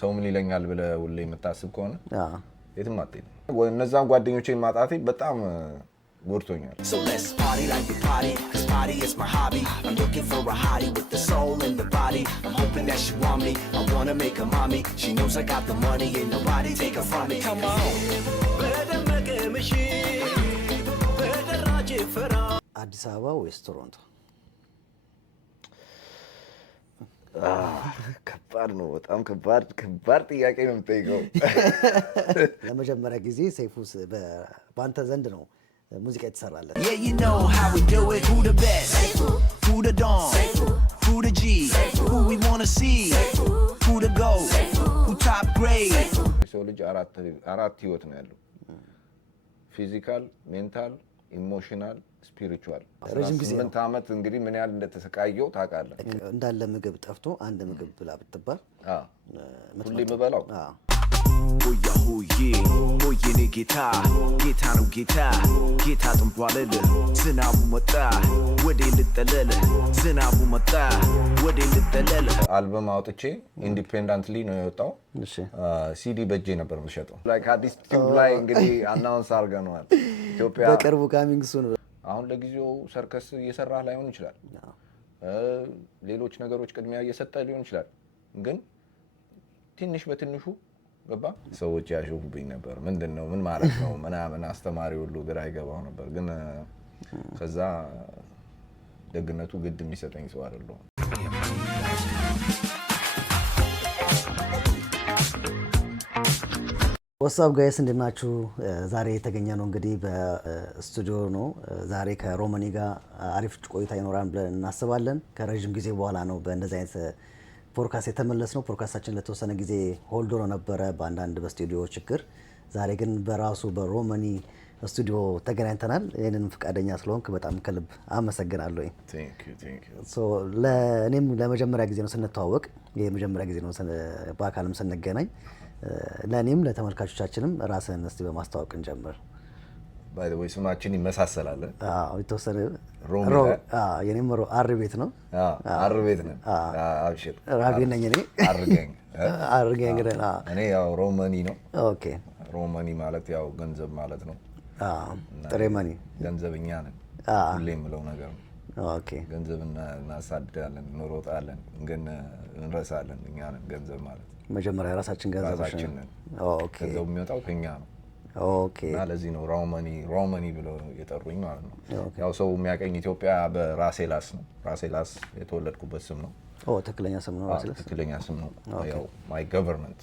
ሰው ምን ይለኛል ብለህ ሁሌ የምታስብ ከሆነ የትም አትሄድም። እነዛን ጓደኞቼን ማጣቴ በጣም ጎድቶኛል። So let's party like we party, 'cause party is my hobby. I'm looking for a hottie with the soul and the body. I'm hoping that she want me, I wanna make her mommy. She knows I got the money, ain't nobody take her from me. Come on. አዲስ አበባ ወይስ ቶሮንቶ? ከባድ ነው፣ በጣም ከባድ ጥያቄ ነው የምጠይቀው። ለመጀመሪያ ጊዜ ሰይፉ በአንተ ዘንድ ነው ሙዚቃ የተሰራለት። Yeah, you know how we do it. Who the best? Who the dawn? Who the G? Who we wanna see? Who the go? Who top grade? ሰው ልጅ አራት ህይወት ነው ያለው። ፊዚካል፣ ሜንታል፣ ኢሞሽናል፣ ስፒሪቹዋል። ረጅም ጊዜ 8 ዓመት እንግዲህ ምን ያህል እንደተሰቃየው ታውቃለህ። እንዳለ ምግብ ጠፍቶ አንድ ምግብ ብላ ብትባል ሁሌ የምበላው Hoya hoye ne gita no gita ጥንቧለል ዝናቡ መጣ ወዴ ልጠለል ዝናቡ መጣ ወዴ ልጠለል። አልበም አውጥቼ ኢንዲፔንደንትሊ ነው የወጣው። ሲዲ በእጄ ነበር የምሸጠው። ላይክ አዲስ ቲዩብ ላይ እንግዲህ አናውንስ አድርገናል። ኢትዮጵያ በቅርቡ ካሚንግ ሱን። አሁን ለጊዜው ሰርከስ እየሰራህ ላይሆን ይችላል፣ ሌሎች ነገሮች ቅድሚያ እየሰጠ ሊሆን ይችላል። ግን ትንሽ በትንሹ ገባ ሰዎች ያሾፉብኝ ነበር። ምንድነው ምን ማለት ነው ምናምን አስተማሪ ሁሉ ግራ ይገባው ነበር። ግን ከዛ ደግነቱ ግድ የሚሰጠኝ ሰው አይደለም። ወሳብ ጋይስ እንደናችሁ። ዛሬ የተገኘ ነው እንግዲህ በስቱዲዮ ነው። ዛሬ ከሮማኒ ጋር አሪፍ ቆይታ ይኖራል ብለን እናስባለን። ከረጅም ጊዜ በኋላ ነው በእንደዚህ አይነት ፖድካስት የተመለስ ነው። ፖድካስታችን ለተወሰነ ጊዜ ሆልድ ሆኖ ነበረ በአንዳንድ በስቱዲዮ ችግር። ዛሬ ግን በራሱ በሮማኒ ስቱዲዮ ተገናኝተናል። ይህንን ፈቃደኛ ስለሆንክ በጣም ከልብ አመሰግናለሁ። ለእኔም ለመጀመሪያ ጊዜ ነው ስንተዋወቅ፣ ይህ የመጀመሪያ ጊዜ ነው በአካልም ስንገናኝ። ለእኔም ለተመልካቾቻችንም ራስህን እስቲ በማስተዋወቅ እንጀምር። ባይ ዘ ወይ ስማችን ይመሳሰላል። የተወሰነ የኔም አር ቤት ነው። አር ቤት ነው። አብሽር ራቢ ነኝ እኔ። አርገኝ እንግዲህ እኔ ያው ሮማኒ ነው። ኦኬ ሮማኒ ማለት ያው ገንዘብ ማለት ነው። ጥሬ ማኒ ገንዘብኛ ነን ሁሌ የምለው ነገር ነው። ኦኬ ገንዘብ እናሳድዳለን፣ እንሮጣለን፣ ግን እንረሳለን። እኛ ነን ገንዘብ ማለት። መጀመሪያ ራሳችን ገንዘባችን ነን። ኦኬ ገንዘብ የሚወጣው ከኛ ነው። ኦኬ እና ለዚህ ነው ሮማኒ ብለው የጠሩኝ ማለት ነው። ያው ሰው የሚያቀኝ ኢትዮጵያ በራሴላስ ነው። ራሴላስ የተወለድኩበት ስም ነው። ትክክለኛ ስም ነው። ራሴላስ ትክክለኛ ስም ነው። ያው ማይ ገቨርንመንት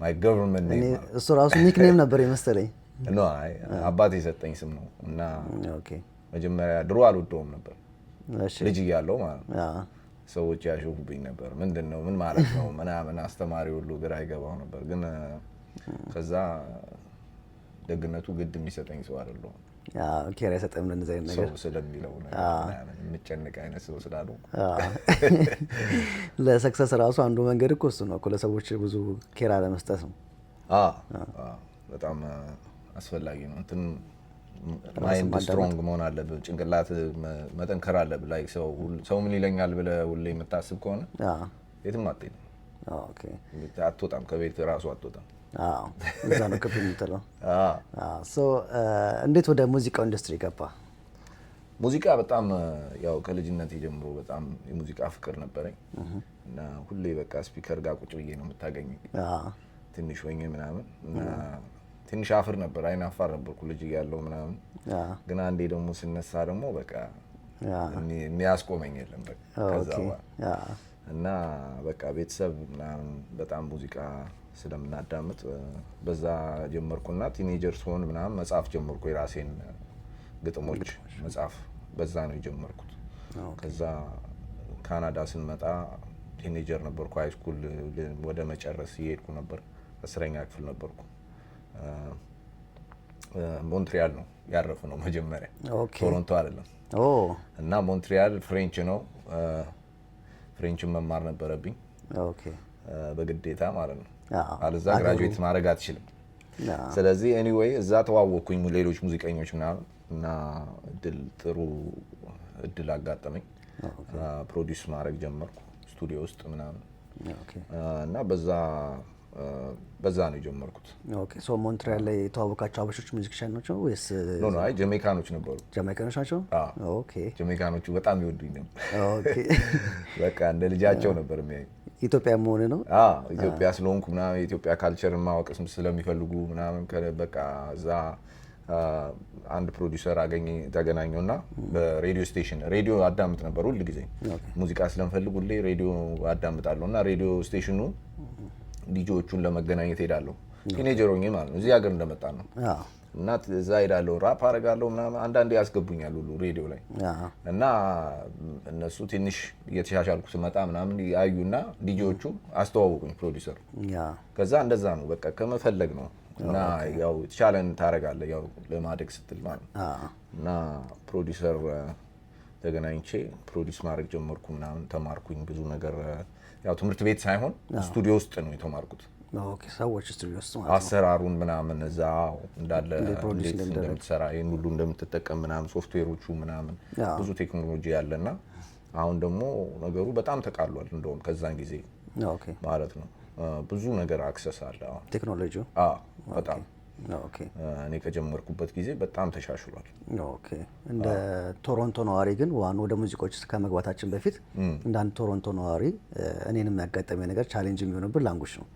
ማይ ገቨርንመንት ኔም እሱ ራሱ ኒክኔም ነበር የመሰለኝ። አይ አባቴ የሰጠኝ ስም ነው። እና መጀመሪያ ድሮ አልወደውም ነበር ልጅ እያለሁ ማለት ነው። ሰዎች ያሾፉብኝ ነበር። ምንድነው ምን ማለት ነው ምናምን አስተማሪ ሁሉ ግራ ይገባው ነበር። ግን ከዛ ደግነቱ ግድ የሚሰጠኝ ሰው አይደለም። ኬር አይሰጥም ለነዚህ አይነት ነገር ሰው ስለሚለው ነገር የምጨነቅ አይነት ሰው ስላለው ለሰክሰስ ራሱ አንዱ መንገድ እኮ እሱ ነው እኮ ለሰዎች ብዙ ኬር አለመስጠት ነው። በጣም አስፈላጊ ነው። እንትን ማይንድ ስትሮንግ መሆን አለብህ፣ ጭንቅላት መጠንከር አለብህ። ላይክ ሰው ምን ይለኛል ብለህ ሁሌ የምታስብ ከሆነ የትም አትሄድም። አትወጣም፣ ከቤት ራሱ አትወጣም። እዛ ነው ከፍ የምትለው። እንዴት ወደ ሙዚቃው ኢንዱስትሪ ገባ? ሙዚቃ በጣም ያው ከልጅነት ጀምሮ በጣም የሙዚቃ ፍቅር ነበረኝ እና ሁሌ በቃ ስፒከር ጋር ቁጭ ብዬ ነው የምታገኘኝ። ትንሽ ሆኜ ምናምን እና ትንሽ አፍር ነበር፣ አይናፋር ነበርኩ ልጅ እያለሁ ምናምን። ግን አንዴ ደግሞ ስነሳ ደግሞ በቃ የሚያስቆመኝ የለም በቃ ከዛ እና በቃ ቤተሰብ ምናምን በጣም ሙዚቃ ስለምናዳምጥ በዛ ጀመርኩና ቲኔጀር ስሆን ምናምን መጻፍ ጀመርኩ። የራሴን ግጥሞች መጻፍ በዛ ነው የጀመርኩት። ከዛ ካናዳ ስንመጣ ቲኔጀር ነበርኩ። ሃይ ስኩል ወደ መጨረስ እየሄድኩ ነበር። 10ኛ ክፍል ነበርኩ። ሞንትሪያል ነው ያረፍነው መጀመሪያ፣ ቶሮንቶ አይደለም። እና ሞንትሪያል ፍሬንች ነው። ፍሬንችን መማር ነበረብኝ በግዴታ ማለት ነው። አለዛ ግራጁዌት ማድረግ አትችልም። ስለዚህ ኤኒዌይ እዛ ተዋወቅኩኝ ሌሎች ሙዚቀኞች ምናምን እና ጥሩ እድል አጋጠመኝ። ፕሮዲዩስ ማድረግ ጀመርኩ ስቱዲዮ ውስጥ ምናምን። እና በዛ ነው የጀመርኩት። ኦኬ ሶ ሞንትሪያል ላይ የተዋወቃቸው አበሾች ሙዚክሻን ናቸው ወይስ? ኖ አይ ጀሜካኖች ነበሩ። ጀሜካኖች ናቸው? ኦኬ ጀሜካኖቹ በጣም ይወዱኝ ነበር። ኦኬ በቃ እንደ ልጃቸው ነበር የሚያዩ። ኢትዮጵያ መሆን ነው? ኢትዮጵያ ስለሆንኩ ምናምን የኢትዮጵያ ካልቸርን ማወቅ ስለሚፈልጉ ምናምን በቃ እዛ አንድ ፕሮዲውሰር ተገናኘውና በሬዲዮ ስቴሽን ሬዲዮ አዳምጥ ነበር ሁል ጊዜ ሙዚቃ ስለምፈልግ ሁሌ ሬዲዮ አዳምጣለሁ እና ሬዲዮ ስቴሽኑ ዲጆቹን ለመገናኘት ሄዳለሁ። ቲኔጀር ሆኜ ማለት ነው እዚህ ሀገር እንደመጣ ነው እና እዛ ሄዳለሁ ራፕ አደርጋለሁ ምናምን አንዳንዴ ያስገቡኛል ሁሉ ሬዲዮ ላይ እና እነሱ ትንሽ እየተሻሻልኩ ስመጣ ምናምን ያዩና ዲጆቹ አስተዋወቁኝ ፕሮዲውሰር። ከዛ እንደዛ ነው በቃ ከመፈለግ ነው እና ያው የተሻለን ታደርጋለህ ያው ለማደግ ስትል ማለት እና ፕሮዲውሰር ተገናኝቼ ፕሮዲውስ ማድረግ ጀመርኩ ምናምን ተማርኩኝ ብዙ ነገር ያው ትምህርት ቤት ሳይሆን ስቱዲዮ ውስጥ ነው የተማርኩት። ኦኬ ሰዎች ስቱዲዮ ውስጥ ማለት አሰራሩን ምናምን እዛ እንዳለ እንዴት እንደምትሰራ ይሄን ሁሉ እንደምትጠቀም ምናምን ሶፍትዌሮቹ ምናምን ብዙ ቴክኖሎጂ ያለና አሁን ደግሞ ነገሩ በጣም ተቃሏል እንደውም ከዛን ጊዜ ማለት ነው ብዙ ነገር አክሰስ አለ አሁን ቴክኖሎጂው በጣም እኔ ከጀመርኩበት ጊዜ በጣም ተሻሽሏል። ኦኬ እንደ ቶሮንቶ ነዋሪ ግን ወደ ሙዚቆች ከመግባታችን በፊት እንደ አንድ ቶሮንቶ ነዋሪ እኔንም ያጋጠመኝ ነገር ቻሌንጅ የሚሆንብን ላንጉጅ ነው።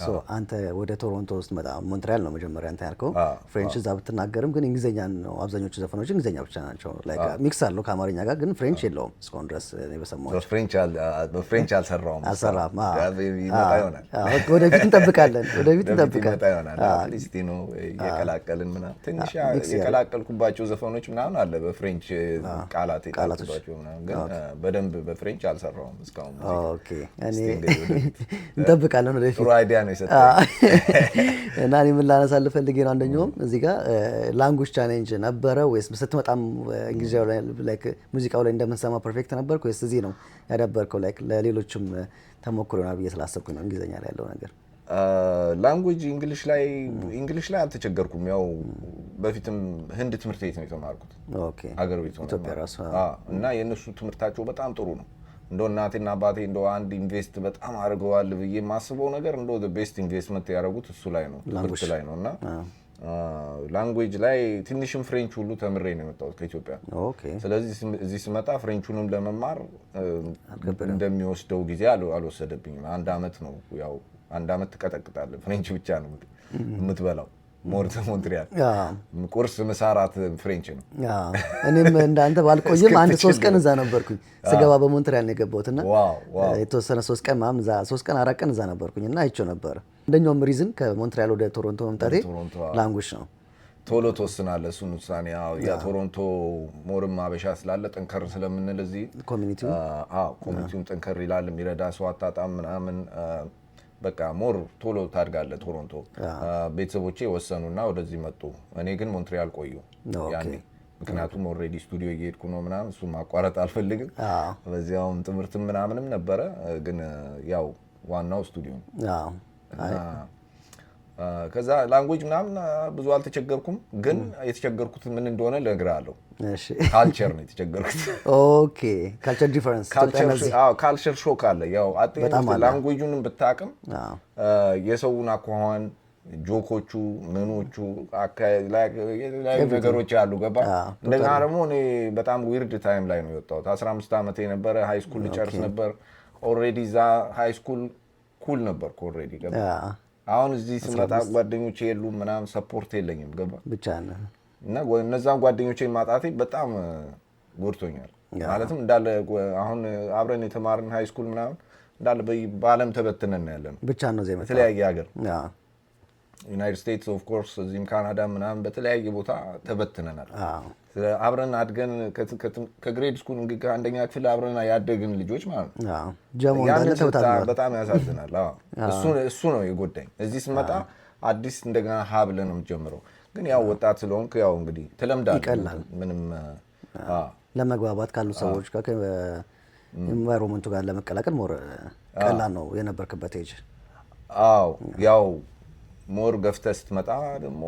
ሶ አንተ ወደ ቶሮንቶ ውስጥ መጣ ሞንትሪያል ነው መጀመሪያ አንተ ያልከው ፍሬንች እዛ ብትናገርም ግን እንግሊዘኛ ነው አብዛኞቹ ዘፈኖች እንግሊዘኛ ብቻ ናቸው። ላይክ ሚክስ አለው ከአማርኛ ጋር ግን ፍሬንች የለውም እስካሁን ድረስ እኔ በሰማሁት። በፍሬንች አልሰራውም። ይመጣ ይሆናል ወደፊት እንጠብቃለን አትሊስት ነው የቀላቀልን ምናምን ትንሽ የቀላቀልኩባቸው ዘፈኖች ምናምን አለ በፍሬንች ቃላት የቃላቶች ምናምን ግን በደንብ በፍሬንች አልሰራውም እስካሁን። ኦኬ እኔ እንጠብቃለን ወደፊት። ጥሩ አይዲያ ነው የሰጠኝ እና እኔ ምን ላነሳልህ ፈልጌ ነው አንደኛውም እዚህ ጋር ላንጉጅ ቻሌንጅ ነበረ ወይስ ስትመጣም እንግሊዝኛው ላይ ላይክ ሙዚቃው ላይ እንደምንሰማ ፐርፌክት ነበርክ ወይስ እዚህ ነው ያዳበርከው? ላይክ ለሌሎችም ተሞክሮ ነው ብዬ ስላሰብኩኝ ነው እንግሊዝኛ ላይ ያለው ነገር። ላንጉጅ እንግሊሽ ላይ አልተቸገርኩም። ያው በፊትም ህንድ ትምህርት ቤት ነው የተማርኩት። ኦኬ ሀገር ቤት ነው ኢትዮጵያ ራሱ እና የነሱ ትምህርታቸው በጣም ጥሩ ነው። እንደው እናቴና አባቴ እንደው አንድ ኢንቨስት በጣም አድርገዋል ብዬ የማስበው ነገር እንደው ቤስት ኢንቨስትመንት ያደረጉት እሱ ላይ ነው ትምህርት ላይ ነው እና ላንጉዌጅ ላይ ትንሽም ፍሬንች ሁሉ ተምሬ ነው የመጣሁት ከኢትዮጵያ። ስለዚህ እዚህ ስመጣ ፍሬንቹንም ለመማር እንደሚወስደው ጊዜ አልወሰደብኝም። አንድ አመት ነው ያው አንድ አመት ትቀጠቅጣለህ። ፍሬንች ብቻ ነው የምትበላው። ሞንትሪያል ቁርስ ምሳ እራት ፍሬንች ነው። እኔም እንዳንተ ባልቆይም አንድ 3 ቀን እዛ ነበርኩኝ። ስገባ በሞንትሪያል ነው የገባሁትና የተወሰነ 3 ቀን ማም እዛ 3 ቀን 4 ቀን እዛ ነበርኩኝና አይቼው ነበር። አንደኛውም ሪዝን ከሞንትሪያል ወደ ቶሮንቶ መምጣቴ ላንጉጅ ነው። ቶሎ ተወስናለህ እሱን ውሳኔ። ያ ቶሮንቶ ሞርም አበሻ ስላለ ጠንከር ስለምንል እዚህ ኮሚኒቲውን ጠንከር ይላል። የሚረዳ ሰው አታጣም ምናምን በቃ ሞር ቶሎ ታድጋለህ ቶሮንቶ። ቤተሰቦቼ ወሰኑና ወደዚህ መጡ። እኔ ግን ሞንትሪያል ቆየሁ ያኔ ምክንያቱም ኦልሬዲ ስቱዲዮ እየሄድኩ ነው ምናምን እሱን ማቋረጥ አልፈልግም። በዚያውም ትምህርትም ምናምንም ነበረ ግን ያው ዋናው ስቱዲዮ ነው። ከዛ ላንጉጅ ምናምን ብዙ አልተቸገርኩም። ግን የተቸገርኩት ምን እንደሆነ ልነግርሃለሁ። ካልቸር ነው የተቸገርኩት። ኦኬ ካልቸር ዲፈረንስ ካልቸር ሾክ አለ። ያው ላንጉጁንም ብታቅም የሰውን አኳኋን ጆኮቹ ምኖቹ የተለያዩ ነገሮች አሉ ገባ። እንደገና ደግሞ እኔ በጣም ዊርድ ታይም ላይ ነው የወጣሁት። 15 ዓመቴ ነበረ። ሃይ ስኩል ልጨርስ ነበር። ኦልሬዲ እዛ ሃይ ስኩል ኩል ነበርኩ ኦልሬዲ ገባ። አሁን እዚህ ስመጣ ጓደኞቼ የሉም ምናምን ሰፖርት የለኝም ገባ ብቻ ነው እና እነዛን ጓደኞቼን ማጣቴ በጣም ጎድቶኛል። ማለትም እንዳለ አሁን አብረን የተማርን ሃይ ስኩል ምናምን እንዳለ በዓለም ተበትነን ያለን ብቻ ነው እዚህ በተለያየ ሀገር ዩናይትድ ስቴትስ ኦፍ ኮርስ እዚህም ካናዳ ምናምን በተለያየ ቦታ ተበትነናል። አብረን አድገን ከግሬድ ስኩል አንደኛ ክፍል አብረን ያደግን ልጆች ማለት ነው። በጣም ያሳዝናል። እሱ ነው የጎዳኝ። እዚህ ስመጣ አዲስ እንደገና ሀ ብለህ ነው የምትጀምረው። ግን ያው ወጣት ስለሆንክ ያው እንግዲህ ትለምዳለህ። ምንም ለመግባባት ካሉ ሰዎች ጋር ኤንቫይሮንመንቱ ጋር ለመቀላቀል ሞር ቀላል ነው የነበርክበት ኤጅ። ያው ሞር ገፍተህ ስትመጣ ደግሞ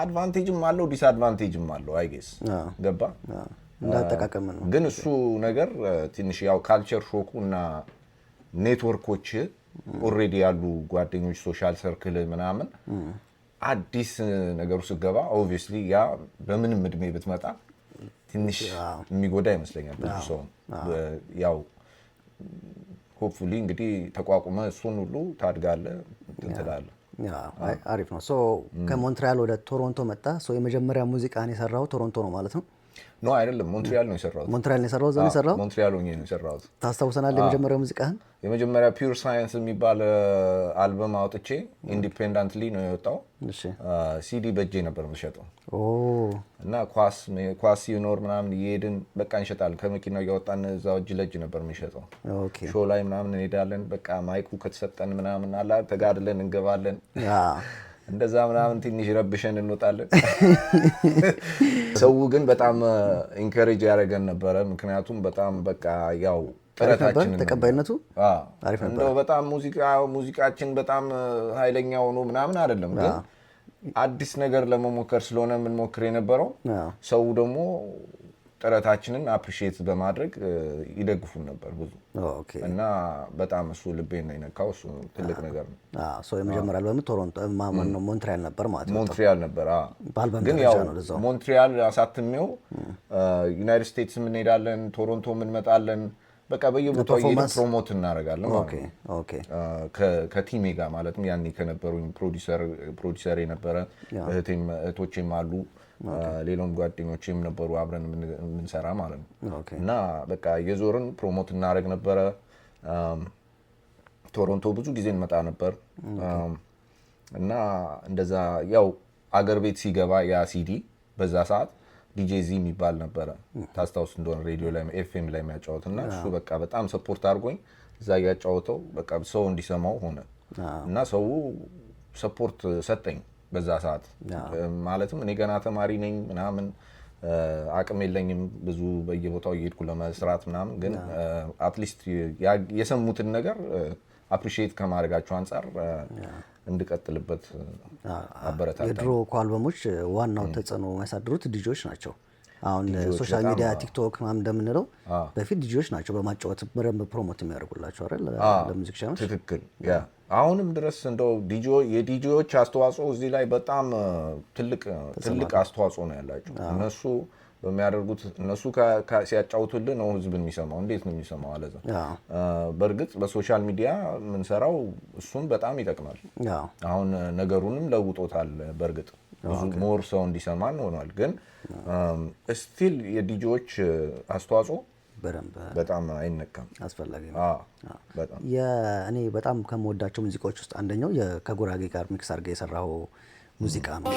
አድቫንቴጅም አለው ዲስአድቫንቴጅም አለው። አይጌስ ገባ እንዳጠቃቀም ነው። ግን እሱ ነገር ትንሽ ያው ካልቸር ሾኩ እና ኔትወርኮች ኦልሬዲ ያሉ ጓደኞች ሶሻል ሰርክል ምናምን አዲስ ነገሩ ስገባ ኦብቪየስሊ ያ በምንም እድሜ ብትመጣ ትንሽ የሚጎዳ ይመስለኛል ብዙ ሰው ያው ሆፕፉሊ እንግዲህ ተቋቁመ እሱን ሁሉ ታድጋለህ ትላለህ። አሪፍ ነው። ሶ ከሞንትሪያል ወደ ቶሮንቶ መጣ። ሶ የመጀመሪያ ሙዚቃን የሰራው ቶሮንቶ ነው ማለት ነው? ኖ አይደለም፣ ሞንትሪያል ነው የሰራሁት። ሞንትሪያል ነው የሰራሁት? እዛ ነው የሰራሁት? ሞንትሪያል ሆኜ ነው የሰራሁት። ታስታውሰናለህ የመጀመሪያው ሙዚቃህን? የመጀመሪያ ፒውር ሳይንስ የሚባል አልበም አውጥቼ ኢንዲፔንደንትሊ ነው የወጣው። እሺ። ሲዲ በእጄ ነበር የምሸጠው ኦ እና ኳስ ሲኖር ምናምን እየሄድን በቃ እንሸጣለን። ከመኪናው እያወጣን እዛው እጅ ለእጅ ነበር የምንሸጠው። ኦኬ። ሾው ላይ ምናምን እንሄዳለን። በቃ ማይኩ ከተሰጠን ምናምን አላ ተጋድለን እንገባለን። እንደዛ ምናምን ትንሽ ረብሸን እንወጣለን። ሰው ግን በጣም ኢንከሬጅ ያደረገን ነበረ። ምክንያቱም በጣም በቃ ያው ጥረታችን ተቀባይነቱ አሪፍ ነበር። እንደው በጣም ሙዚቃችን በጣም ኃይለኛ ሆኖ ምናምን አይደለም፣ ግን አዲስ ነገር ለመሞከር ስለሆነ የምንሞክር የነበረው ሰው ደግሞ ጥረታችንን አፕሪሺየት በማድረግ ይደግፉን ነበር ብዙ እና በጣም እሱ ልቤን ነው የነካው። እሱ ትልቅ ነገር ነው። የመጀመሪያ አልበም ቶሮንቶ ሞንትሪያል ነበር ማለት ነው? ሞንትሪያል ነበር። ግን ያው ሞንትሪያል አሳትሜው ዩናይትድ ስቴትስ እንሄዳለን፣ ቶሮንቶ እንመጣለን። በቃ በየቦታው እየሄድን ፕሮሞት እናደርጋለን ማለት ነው ከቲሜ ጋር ማለትም ያኔ ከነበሩኝ ፕሮዲሰር የነበረ እህቶቼም አሉ ሌላም ጓደኞቼም ነበሩ አብረን የምንሰራ ማለት ነው። እና በቃ የዞርን ፕሮሞት እናደርግ ነበረ። ቶሮንቶ ብዙ ጊዜ እንመጣ ነበር እና እንደዛ ያው አገር ቤት ሲገባ ያ ሲዲ በዛ ሰዓት ዲጄ ዚ የሚባል ነበረ ታስታውስ እንደሆነ ሬዲዮ ላይ ኤፍኤም ላይ የሚያጫወት እና እሱ በቃ በጣም ሰፖርት አድርጎኝ እዛ እያጫወተው በቃ ሰው እንዲሰማው ሆነ እና ሰው ሰፖርት ሰጠኝ በዛ ሰዓት። ማለትም እኔ ገና ተማሪ ነኝ ምናምን አቅም የለኝም ብዙ በየቦታው እየሄድኩ ለመስራት ምናምን፣ ግን አትሊስት የሰሙትን ነገር አፕሪሺየት ከማድረጋቸው አንጻር እንድቀጥልበት አበረታታ። የድሮ አልበሞች ዋናው ተጽዕኖ የሚያሳድሩት ዲጆች ናቸው። አሁን ሶሻል ሚዲያ ቲክቶክ ምናምን እንደምንለው በፊት ዲጆች ናቸው በማጫወት በደንብ ፕሮሞት የሚያደርጉላቸው አይደል ለሙዚቃኖች። ትክክል። አሁንም ድረስ እንደው የዲጆዎች አስተዋጽኦ እዚህ ላይ በጣም ትልቅ አስተዋጽኦ ነው ያላቸው። እነሱ በሚያደርጉት እነሱ ሲያጫውቱልን ነው ህዝብ የሚሰማው። እንዴት ነው የሚሰማው አለዛ። በእርግጥ በሶሻል ሚዲያ የምንሰራው እሱም በጣም ይጠቅማል። አሁን ነገሩንም ለውጦታል። በእርግጥ ብዙ ሞር ሰው እንዲሰማን ሆኗል። ግን ስቲል የዲጆዎች አስተዋጽኦ በጣም አይነካም፣ አስፈላጊ ነው። በጣም እኔ በጣም ከምወዳቸው ሙዚቃዎች ውስጥ አንደኛው ከጉራጌ ጋር ሚክስ አድርገህ የሰራው ሙዚቃ ነው።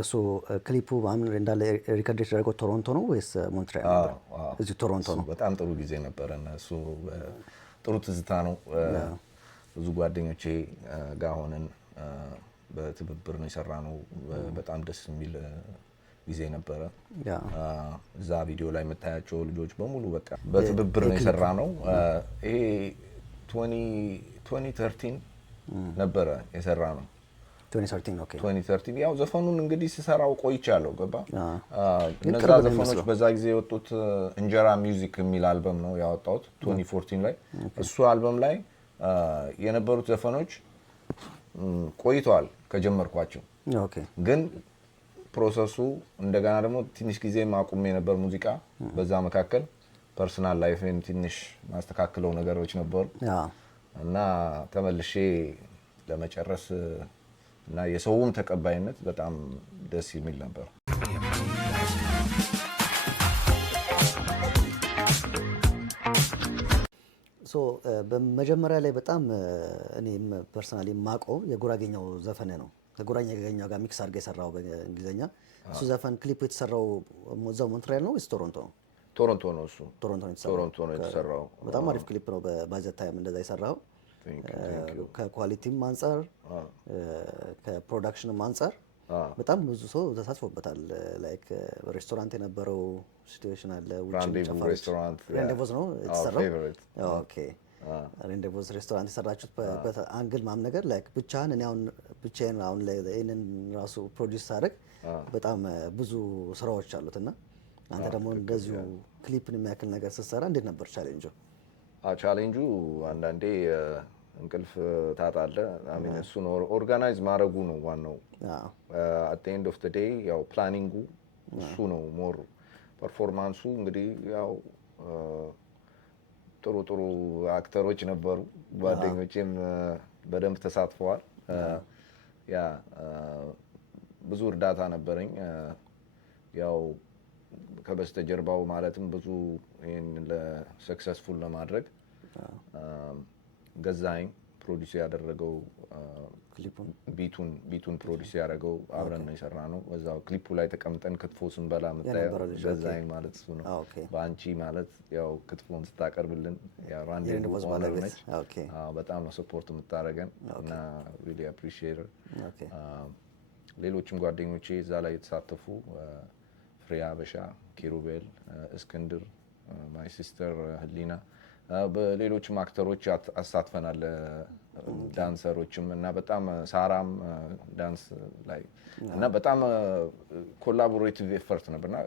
እሱ ክሊፑ እንዳለ ሪከርድ የተደረገው ቶሮንቶ ነው ወይስ ሞንትሪያል ነበር? እዚህ ቶሮንቶ ነው። በጣም ጥሩ ጊዜ ነበረ። እሱ ጥሩ ትዝታ ነው። ብዙ ጓደኞቼ ጋር ሆነን በትብብር ነው የሰራ ነው። በጣም ደስ የሚል ጊዜ ነበረ። እዛ ቪዲዮ ላይ የምታያቸው ልጆች በሙሉ በቃ በትብብር ነው የሰራ ነው። ይሄ 2013 ነበረ የሰራ ነው። 2013 ያው ዘፈኑን እንግዲህ ስሰራው ቆይቻለሁ። ገባ እነዛ ዘፈኖች በዛ ጊዜ የወጡት እንጀራ ሚውዚክ የሚል አልበም ነው ያወጣሁት 2014 ላይ። እሱ አልበም ላይ የነበሩት ዘፈኖች ቆይተዋል ከጀመርኳቸው። ግን ፕሮሰሱ እንደገና ደግሞ ትንሽ ጊዜ ማቆም የነበር ሙዚቃ። በዛ መካከል ፐርሰናል ላይፍን ትንሽ ማስተካከለው ነገሮች ነበሩ እና ተመልሼ ለመጨረስ እና የሰውም ተቀባይነት በጣም ደስ የሚል ነበር። በመጀመሪያ ላይ በጣም እኔም ፐርሰናሊ የማውቀው የጉራጌኛው ዘፈን ነው። ከጉራጌኛው ጋር ሚክስ አድርገህ የሰራው በእንግሊዝኛ። እሱ ዘፈን ክሊፑ የተሰራው እዛው ሞንትሪያል ነው ወይስ ቶሮንቶ ነው? ቶሮንቶ ነው። እሱ ቶሮንቶ ነው የተሰራው። በጣም አሪፍ ክሊፕ ነው። በባጀት ታይም እንደዛ የሰራው ከኳሊቲም አንጻር ከፕሮዳክሽንም አንጻር በጣም ብዙ ሰው ተሳትፎበታል። ላይክ ሬስቶራንት የነበረው ሲቹዌሽን አለ። ራንዴቮ ሬስቶራንት ሬንዴቮዝ ነው የተሰራው። ኦኬ ሬንዴቮዝ ሬስቶራንት የሰራችሁት አንግል ማም ነገር ላይክ ብቻህን እኔ አሁን ብቻዬን አሁን ይሄንን ራሱ ፕሮዲውስ ሳደርግ በጣም ብዙ ስራዎች አሉት እና አንተ ደግሞ እንደዚሁ ክሊፕን የሚያክል ነገር ስትሰራ እንዴት ነበር ቻሌንጁ? ቻሌንጁ አንዳንዴ እንቅልፍ ታጣለህ። አሚን እሱን ኦርጋናይዝ ማድረጉ ነው ዋናው። አት ኤንድ ኦፍ ዘ ዴይ ያው ፕላኒንጉ እሱ ነው ሞር። ፐርፎርማንሱ እንግዲህ ያው ጥሩ ጥሩ አክተሮች ነበሩ፣ ጓደኞቼም በደንብ ተሳትፈዋል። ያ ብዙ እርዳታ ነበረኝ ያው ከበስተጀርባው ማለትም ብዙ ይሄን ለሰክሰስፉል ለማድረግ ገዛኸኝ ፕሮዲዩስ ያደረገው ቢቱን ፕሮዲዩስ ያደረገው አብረን ነው የሰራነው። እዛው ክሊፑ ላይ ተቀምጠን ክትፎ ስንበላ የምታየው ገዛኸኝ ማለት እሱ ነው። በአንቺ ማለት ያው ክትፎን ስታቀርብልን ያው ራንዴቮ ኦነር ነች። በጣም ነው ሰፖርት የምታደርገን እና ሪሊ አፕሪሺየት። ሌሎችም ጓደኞቼ እዛ ላይ የተሳተፉ ፍሬያ በሻ፣ ኪሩቤል፣ እስክንድር፣ ማይ ሲስተር ህሊና፣ በሌሎችም አክተሮች አሳትፈናል። ዳንሰሮችም እና በጣም ሳራም ዳንስ ላይ እና በጣም ኮላቦሬቲቭ ኤፈርት ነበርና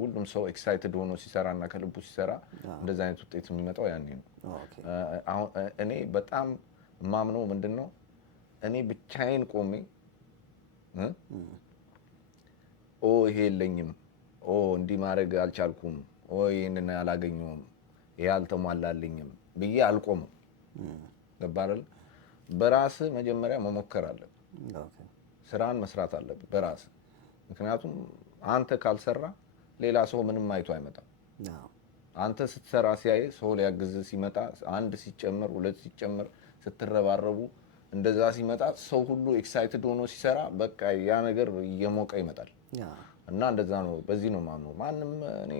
ሁሉም ሰው ኤክሳይትድ ሆኖ ሲሰራ እና ከልቡ ሲሰራ እንደዚህ አይነት ውጤት የሚመጣው ያኔ ነው። አሁን እኔ በጣም ማምነው ምንድነው እኔ ብቻዬን ቆሜ ይሄ የለኝም እንዲህ ማድረግ አልቻልኩም ይሄንን አላገኘሁም ይሄ አልተሟላልኝም ብዬ አልቆምም። ገባህ? በራስህ መጀመሪያ መሞከር አለብህ። ስራን መስራት አለብህ በራስህ። ምክንያቱም አንተ ካልሰራ ሌላ ሰው ምንም አይቶ አይመጣም። አንተ ስትሰራ ሲያይ ሰው ሊያግዝህ ሲመጣ አንድ ሲጨመር ሁለት ሲጨመር ስትረባረቡ እንደዛ ሲመጣ ሰው ሁሉ ኤክሳይትድ ሆኖ ሲሰራ በቃ ያ ነገር እየሞቀ ይመጣል። እና እንደዛ ነው። በዚህ ነው ማምነው። ማንም እኔ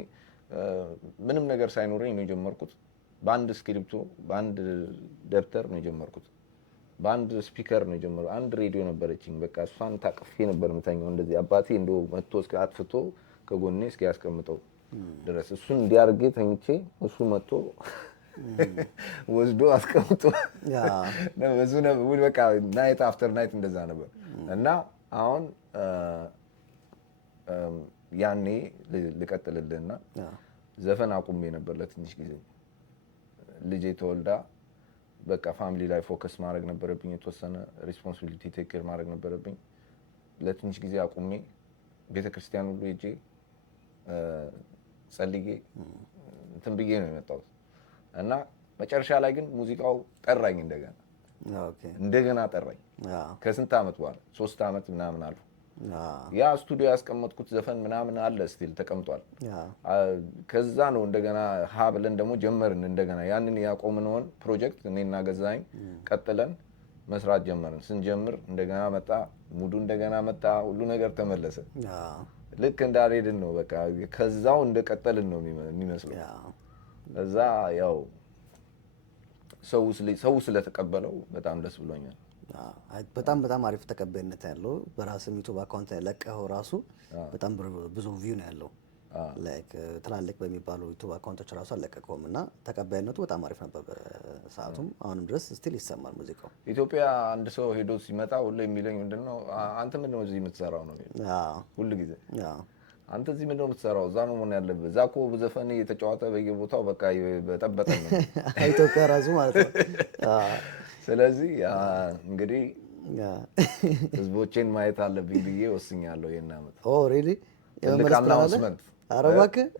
ምንም ነገር ሳይኖረኝ ነው የጀመርኩት። በአንድ ስክሪፕቶ በአንድ ደብተር ነው የጀመርኩት። በአንድ ስፒከር ነው የጀመርኩት። አንድ ሬዲዮ ነበረችኝ። በቃ እሷን ታቅፌ ነበር የምተኛው። እንደዚህ አባቴ እንደው መጥቶ እስከ አጥፍቶ ከጎኔ እስከ ያስቀምጠው ድረስ እሱን እንዲያርጌ ተኝቼ እሱ መጥቶ ወስዶ አስቀምጦ በሱ ነው በቃ ናይት አፍተር ናይት እንደዛ ነበር። እና አሁን ያኔ ልቀጥልልህና ዘፈን አቁሜ ነበር ለትንሽ ጊዜ። ልጄ ተወልዳ በቃ ፋሚሊ ላይ ፎከስ ማድረግ ነበረብኝ። የተወሰነ ሪስፖንሲቢሊቲ ቴክ ኬር ማድረግ ነበረብኝ። ለትንሽ ጊዜ አቁሜ ቤተክርስቲያን ሁሉ ሄጄ ጸልዬ እንትን ብዬ ነው የመጣሁት። እና መጨረሻ ላይ ግን ሙዚቃው ጠራኝ እንደገና ጠራኝ። ከስንት ዓመት በኋላ 3 ዓመት ምናምን አልፎ ያ ስቱዲዮ ያስቀመጥኩት ዘፈን ምናምን አለ ስቲል ተቀምጧል። ከዛ ነው እንደገና ሀ ብለን ደግሞ ጀመርን። እንደገና ያንን ያቆምነውን ፕሮጀክት እኔና ገዛኸኝ ቀጥለን መስራት ጀመርን። ስንጀምር እንደገና መጣ ሙዱ፣ እንደገና መጣ፣ ሁሉ ነገር ተመለሰ። ልክ እንዳልሄድን ነው በቃ ከዛው እንደቀጠልን ነው የሚመስለው። እዛ ያው ሰው ስለተቀበለው በጣም ደስ ብሎኛል። በጣም አሪፍ ተቀባይነት ያለው በራስህ ዩቲዩብ አካውንት ላይ ለቀኸው ራሱ በጣም ብዙ ቪው ነው ያለው። ላይክ ትላልቅ በሚባሉ ዩቲዩብ አካውንቶች ራሱ አለቀቀውም እና ተቀባይነቱ በጣም አሪፍ ነበር በሰዓቱም። አሁንም ድረስ ስቲል ይሰማል ሙዚቃው። ኢትዮጵያ አንድ ሰው ሄዶ ሲመጣ ሁሉ የሚለኝ ምንድነው አንተ ምንድነው እዚህ የምትሰራው ነው ሁሉ ጊዜ። አንተ እዚህ ምንድነው የምትሰራው? እዛ ነው ምን ያለብህ? እዛ እኮ ዘፈን እየተጫወተ በየቦታው በቃ በጠበጠን ነው ኢትዮጵያ ራሱ ማለት ነው። ስለዚህ እንግዲህ ህዝቦቼን ማየት አለብኝ ብዬ ወስኛለሁ። ይሄን አመት ሪሊ ትልቅ አናውንስመንት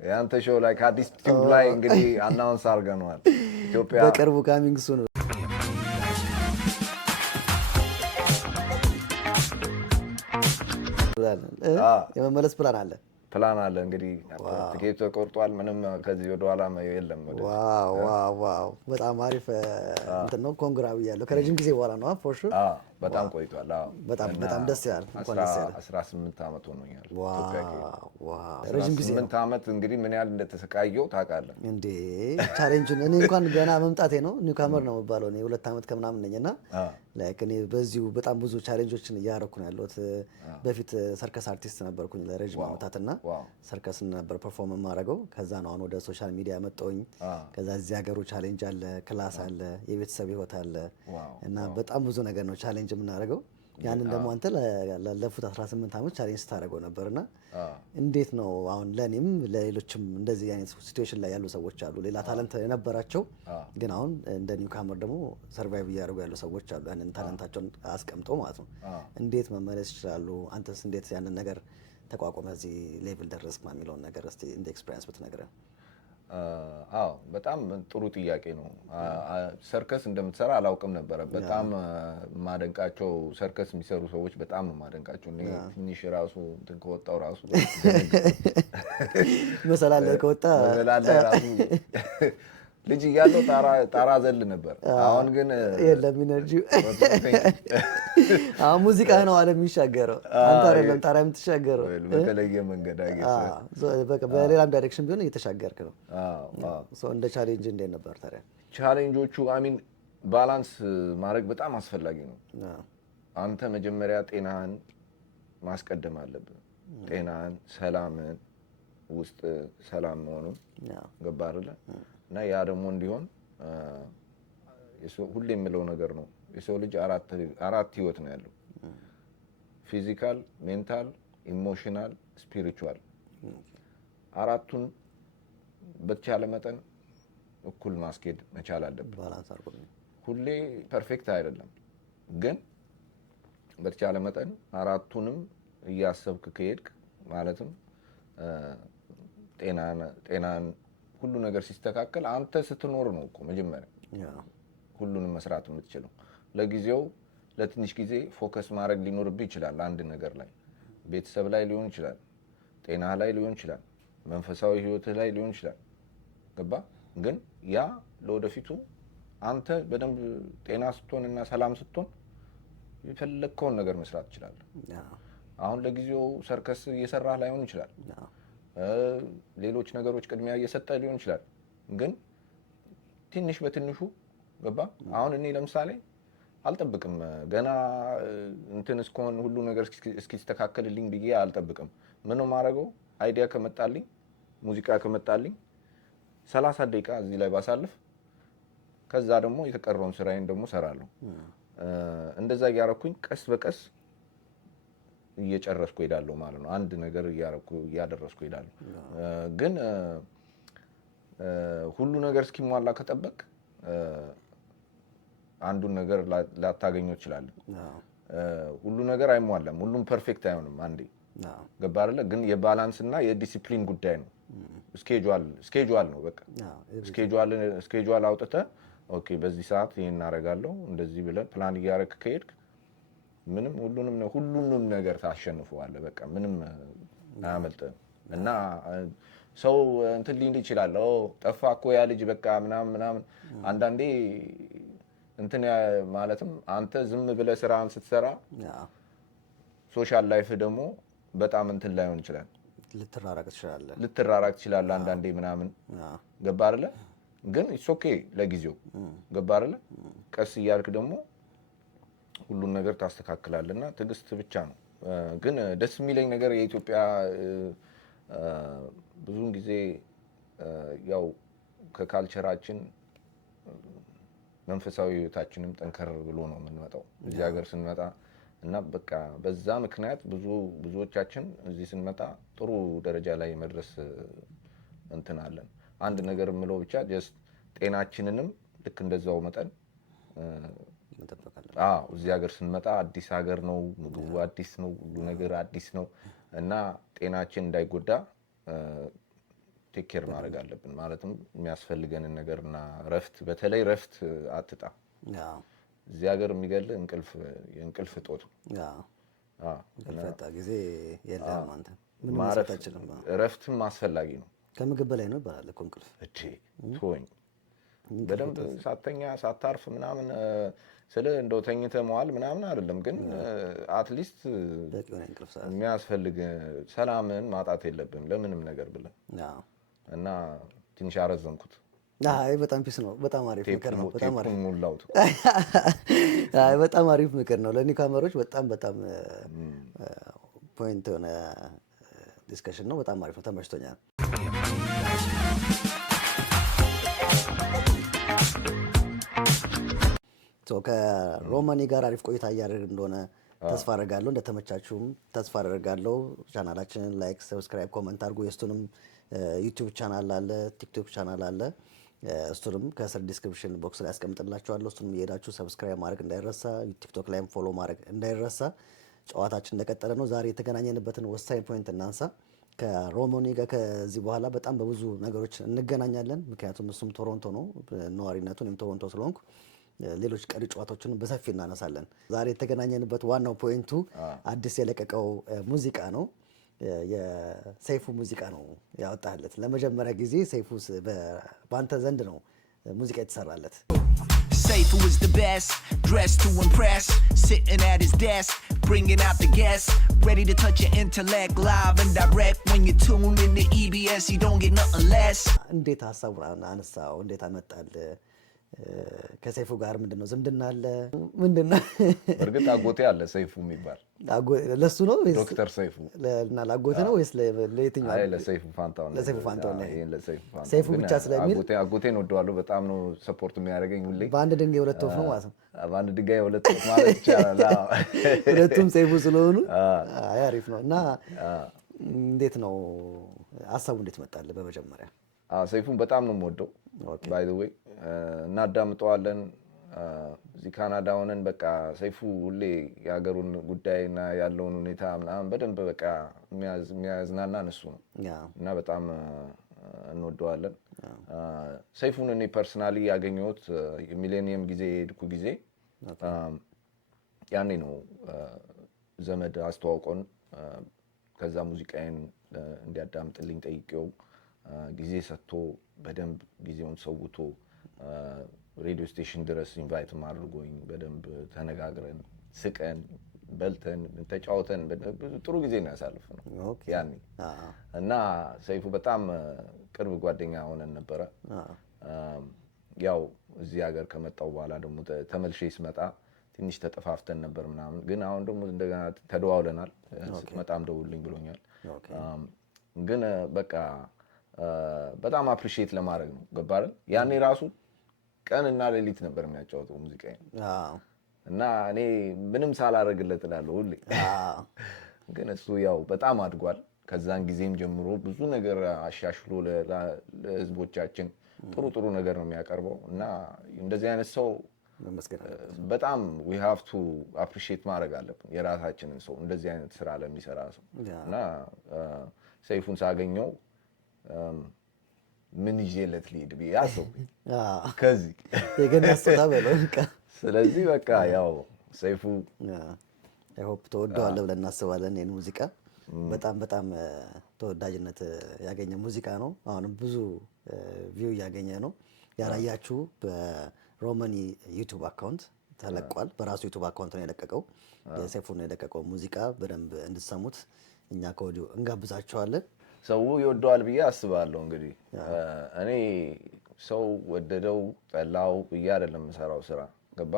የአንተ ሾው ላይ ከአዲስ ቲዩብ ላይ እንግዲህ አናውንስ አድርገነዋል። ኢትዮጵያ በቅርቡ ካሚንግ ሱን የመመለስ ፕላን አለ እንግዲህ ትኬቱ ተቆርጧል። ምንም ከዚህ ወደ ኋላ የለም። ዋው በጣም አሪፍ እንትን ነው። ኮንግራ ብያለሁ። ከረጅም ጊዜ በኋላ ነው ፎር ሹር በጣም ቆይቷል። አዎ በጣም ደስ ይላል። እንኳን ደስ ያለ 18 ዓመት ሆኖኛል። ረጅም ጊዜ 18 ዓመት እንግዲህ ምን ያህል እንደተሰቃየው ታውቃለህ እንዴ? ቻሌንጁን እኔ እንኳን ገና መምጣቴ ነው፣ ኒውካመር ነው የሚባለው። እኔ 2 ዓመት ከምናምን ነኝ እና ላይክ እኔ በዚሁ በጣም ብዙ ቻሌንጆችን እያደረኩ ነው ያለሁት። በፊት ሰርከስ አርቲስት ነበርኩኝ ለረጅም ዓመታት እና ሰርከስ ነበር ፐርፎርም የማደርገው። ከዛ ነው አሁን ወደ ሶሻል ሚዲያ መጣሁኝ። ከዛ እዚህ ሀገሩ ቻሌንጅ አለ፣ ክላስ አለ፣ የቤተሰብ ህይወት አለ እና በጣም ብዙ ነገር ነው ቻሌንጅ የምናደርገው። ያንን ደግሞ አንተ ላለፉት 18 ዓመት ቻሌንጅ ስታደርገው ነበርና እንዴት ነው አሁን ለኔም ለሌሎችም እንደዚህ አይነት ሲቹዌሽን ላይ ያሉ ሰዎች አሉ፣ ሌላ ታለንት የነበራቸው ግን አሁን እንደ ኒውካመር ደግሞ ሰርቫይቭ እያደረጉ ያሉ ሰዎች አሉ፣ ያንን ታለንታቸውን አስቀምጠው ማለት ነው። እንዴት መመለስ ይችላሉ? አንተስ እንዴት ያንን ነገር ተቋቁመህ እዚህ ሌቭል ደረስክ የሚለውን ነገር እስቲ እንደ ኤክስፒሪየንስ ብትነግረን። አዎ በጣም ጥሩ ጥያቄ ነው። ሰርከስ እንደምትሰራ አላውቅም ነበረ። በጣም ማደንቃቸው ሰርከስ የሚሰሩ ሰዎች በጣም ማደንቃቸው። እኔ ትንሽ ራሱ እንትን ከወጣው ራሱ መሰላል ከወጣ ራሱ ልጅ እያለሁ ጣራ ዘል ነበር። አሁን ግን የለም ኢነርጂው። አሁን ሙዚቃ ነው ዓለም የሚሻገረው፣ አንተ አይደለም ጣራ የምትሻገረው። በተለየ መንገድ በሌላም ዳይሬክሽን ቢሆን እየተሻገርክ ነው። እንደ ቻሌንጅ እንዴት ነበር ታዲያ? ቻሌንጆቹ አሚን ባላንስ ማድረግ በጣም አስፈላጊ ነው። አንተ መጀመሪያ ጤናህን ማስቀደም አለብህ። ጤናህን፣ ሰላምን፣ ውስጥ ሰላም መሆኑን ገባ አይደለ? እና ያ ደግሞ እንዲሆን ሁሌ የምለው ነገር ነው። የሰው ልጅ አራት ህይወት ነው ያለው፣ ፊዚካል፣ ሜንታል፣ ኢሞሽናል፣ ስፒሪቹዋል። አራቱን በተቻለ መጠን እኩል ማስኬድ መቻል አለብን። ሁሌ ፐርፌክት አይደለም፣ ግን በተቻለ መጠን አራቱንም እያሰብክ ከሄድክ ማለትም ጤናን ሁሉ ነገር ሲስተካከል አንተ ስትኖር ነው እኮ መጀመሪያ ሁሉንም መስራት የምትችለው። ለጊዜው ለትንሽ ጊዜ ፎከስ ማድረግ ሊኖርብህ ይችላል አንድ ነገር ላይ፣ ቤተሰብ ላይ ሊሆን ይችላል፣ ጤና ላይ ሊሆን ይችላል፣ መንፈሳዊ ህይወትህ ላይ ሊሆን ይችላል። ገባ? ግን ያ ለወደፊቱ አንተ በደንብ ጤና ስትሆን እና ሰላም ስትሆን የፈለግከውን ነገር መስራት ትችላለህ። አሁን ለጊዜው ሰርከስ እየሰራህ ላይሆን ይችላል፣ ሌሎች ነገሮች ቅድሚያ እየሰጠ ሊሆን ይችላል። ግን ትንሽ በትንሹ ገባ? አሁን እኔ ለምሳሌ አልጠብቅም ገና እንትን እስኮን ሁሉ ነገር እስኪስተካከልልኝ ብዬ አልጠብቅም። ምን ማድረገው አይዲያ ከመጣልኝ፣ ሙዚቃ ከመጣልኝ 30 ደቂቃ እዚህ ላይ ባሳልፍ ከዛ ደግሞ የተቀረውን ስራዬን ደግሞ ሰራለሁ። እንደዛ እያረኩኝ ቀስ በቀስ እየጨረስኩ ሄዳለሁ ማለት ነው። አንድ ነገር እያደረስኩ ሄዳለሁ። ግን ሁሉ ነገር እስኪሟላ ከጠበቅ አንዱን ነገር ላታገኘው ትችላለህ። ሁሉ ነገር አይሟላም፣ ሁሉም ፐርፌክት አይሆንም አንዴ። ገባ አይደለ? ግን የባላንስ እና የዲሲፕሊን ጉዳይ ነው። ስኬጁዋል ነው በቃ። ስኬጁዋል አውጥተህ ኦኬ በዚህ ሰዓት ይሄን እናደርጋለሁ እንደዚህ ብለህ ፕላን እያደረግክ ከሄድክ ምንም ሁሉንም ነገር ታሸንፈዋለህ። በቃ ምንም አያመልጥም። እና ሰው እንትን ሊል ይችላል፣ ጠፋ እኮ ያ ልጅ በቃ ምናምን። አንዳንዴ እንትን ማለትም አንተ ዝም ብለህ ስራህን ስትሰራ ሶሻል ላይፍ ደግሞ በጣም እንትን ላይሆን ይችላል፣ ልትራራቅ ትችላለህ አንዳንዴ ምናምን። ገባ አይደለ? ግን ኢትስ ኦኬ ለጊዜው። ገባ አይደለ? ቀስ እያልክ ደግሞ ሁሉን ነገር ታስተካክላለና ትዕግስት ብቻ ነው። ግን ደስ የሚለኝ ነገር የኢትዮጵያ ብዙውን ጊዜ ያው ከካልቸራችን መንፈሳዊ ህይወታችንም ጠንከር ብሎ ነው የምንመጣው እዚህ ሀገር ስንመጣ። እና በቃ በዛ ምክንያት ብዙዎቻችን እዚህ ስንመጣ ጥሩ ደረጃ ላይ መድረስ እንትን አለን። አንድ ነገር የምለው ብቻ ጀስት ጤናችንንም ልክ እንደዛው መጠን እዚህ ሀገር ስንመጣ አዲስ ሀገር ነው፣ ምግቡ አዲስ ነው፣ ሁሉ ነገር አዲስ ነው እና ጤናችን እንዳይጎዳ ቴክ ኬር ማድረግ አለብን። ማለትም የሚያስፈልገንን ነገርና ረፍት፣ በተለይ ረፍት አትጣ። እዚህ ሀገር የሚገል የእንቅልፍ እጦት ጊዜ የለም። አንተ ረፍትም አስፈላጊ ነው። ከምግብ በላይ ነው ይባላል እኮ እንቅልፍ። ቶኝ በደንብ ሳተኛ ሳታርፍ ምናምን ስለ እንደው ተኝተህ መዋል ምናምን አይደለም፣ ግን አትሊስት የሚያስፈልግ ሰላምን ማጣት የለብም ለምንም ነገር ብለን እና ትንሽ አረዘምኩት። አይ በጣም ፒስ ነው። በጣም አሪፍ ምክር ነው። በጣም አሪፍ ሙላውት። አይ በጣም አሪፍ ምክር ነው ለኒውካመሮች። በጣም ፖይንት የሆነ ዲስከሽን ነው። በጣም አሪፍ ነው። ተመችቶኛል። ከሮማኒ ጋር አሪፍ ቆይታ እያደረግን እንደሆነ ተስፋ አደርጋለሁ። እንደተመቻችሁም ተስፋ አደርጋለሁ። ቻናላችንን ላይክ፣ ሰብስክራይብ፣ ኮመንት አድርጉ። የእሱንም ዩቲዩብ ቻናል አለ፣ ቲክቶክ ቻናል አለ። እሱንም ከስር ዲስክሪፕሽን ቦክስ ላይ ያስቀምጥላችኋለሁ። እሱንም እየሄዳችሁ ሰብስክራይብ ማድረግ እንዳይረሳ፣ ቲክቶክ ላይም ፎሎ ማድረግ እንዳይረሳ። ጨዋታችን እንደቀጠለ ነው። ዛሬ የተገናኘንበትን ወሳኝ ፖይንት እናንሳ። ከሮማኒ ጋር ከዚህ በኋላ በጣም በብዙ ነገሮች እንገናኛለን። ምክንያቱም እሱም ቶሮንቶ ነው ነዋሪነቱ፣ እኔም ቶሮንቶ ስለሆንኩ ሌሎች ቀሪ ጨዋታዎችን በሰፊ እናነሳለን። ዛሬ የተገናኘንበት ዋናው ፖይንቱ አዲስ የለቀቀው ሙዚቃ ነው። የሰይፉ ሙዚቃ ነው ያወጣለት። ለመጀመሪያ ጊዜ ሰይፉ በአንተ ዘንድ ነው ሙዚቃ የተሰራለት። Seifu is the best, dressed to impress, sitting at his desk, bringing out the guests, ready to touch your intellect, live and direct. When you tune in to EBS, you don't get nothing less. እንዴት ሀሳቡን አነሳው? እንዴት አመጣል? ከሰይፉ ጋር ምንድነው ዝምድና አለ? ምንድነው? በርግጥ አጎቴ አለ ሰይፉ የሚባል ለሱ ነው ወይስ ዶክተር ሰይፉ እና ላጎቴ ነው ወይስ ለየትኛው? አይ ለሰይፉ ፋንታውን ነው። ለሰይፉ ፋንታውን ነው። ይሄ ለሰይፉ ፋንታውን ሰይፉ ብቻ ስለሚል አጎቴን ወደዋለሁ። በጣም ነው ሰፖርት የሚያደርገኝ ሁሌ። በአንድ ድንጋይ ሁለት ወፍ ነው ማለት ነው። በአንድ ድንጋይ ሁለት ወፍ ማለት ይቻላል። ሁለቱም ሰይፉ ስለሆኑ አይ አሪፍ ነው። እና እንዴት ነው ሀሳቡ እንዴት መጣልህ? በመጀመሪያ ሰይፉን በጣም ነው የምወደው። ባይ ዘ ዌይ እናዳምጠዋለን እዚህ ካናዳ ሆነን በቃ ሰይፉ ሁሌ የሀገሩን ጉዳይና ያለውን ሁኔታ ምናምን በደንብ በቃ የሚያዝናናን እሱ ነው እና በጣም እንወደዋለን። ሰይፉን እኔ ፐርሰናሊ ያገኘሁት የሚሌኒየም ጊዜ የሄድኩ ጊዜ ያኔ ነው ዘመድ አስተዋውቆን ከዛ ሙዚቃዬን እንዲያዳምጥልኝ ጠይቄው ጊዜ ሰጥቶ በደንብ ጊዜውን ሰውቶ ሬዲዮ ስቴሽን ድረስ ኢንቫይት አድርጎኝ በደንብ ተነጋግረን ስቀን በልተን ተጫውተን ጥሩ ጊዜ ነው ያሳለፍነው ያኔ። እና ሰይፉ በጣም ቅርብ ጓደኛ ሆነን ነበረ። ያው እዚህ ሀገር ከመጣው በኋላ ደግሞ ተመልሼ ስመጣ ትንሽ ተጠፋፍተን ነበር ምናምን፣ ግን አሁን ደግሞ እንደገና ተደዋውለናል። ስትመጣም ደውልልኝ ብሎኛል። ግን በቃ በጣም አፕሪሺየት ለማድረግ ነው ገባ አይደል? ያኔ ራሱ ቀንና ሌሊት ነበር የሚያጫወተው ሙዚቃዬን እና እኔ ምንም ሳላደርግለት እላለሁ ሁሌ። ግን እሱ ያው በጣም አድጓል። ከዛን ጊዜም ጀምሮ ብዙ ነገር አሻሽሎ ለህዝቦቻችን ጥሩ ነገር ነው የሚያቀርበው እና እንደዚህ አይነት ሰው በጣም we have to appreciate ማድረግ አለብን የራሳችንን ሰው እንደዚህ አይነት ስራ ለሚሰራ ሰው። እና ሰይፉን ሳገኘው ምን ይዤለት ልሂድ ብዬ አሰብኩኝ ከዚህ የገና ስጦታ በለው። ስለዚህ በቃ ያው ሰይፉ አይ ሆፕ ተወደዋለህ ብለን እናስባለን። ይሄን ሙዚቃ በጣም ተወዳጅነት ያገኘ ሙዚቃ ነው። አሁንም ብዙ ቪው እያገኘ ነው። ያላያችሁ በሮማኒ ዩቲዩብ አካውንት ተለቋል። በራሱ ዩቲዩብ አካውንት ነው የለቀቀው። የሰይፉን የለቀቀው ሙዚቃ በደንብ እንድትሰሙት እኛ ከወዲሁ እንጋብዛችኋለን። ሰው ይወደዋል ብዬ አስባለሁ። እንግዲህ እኔ ሰው ወደደው ጠላው ብዬ አይደለም የምሰራው ስራ ገባ።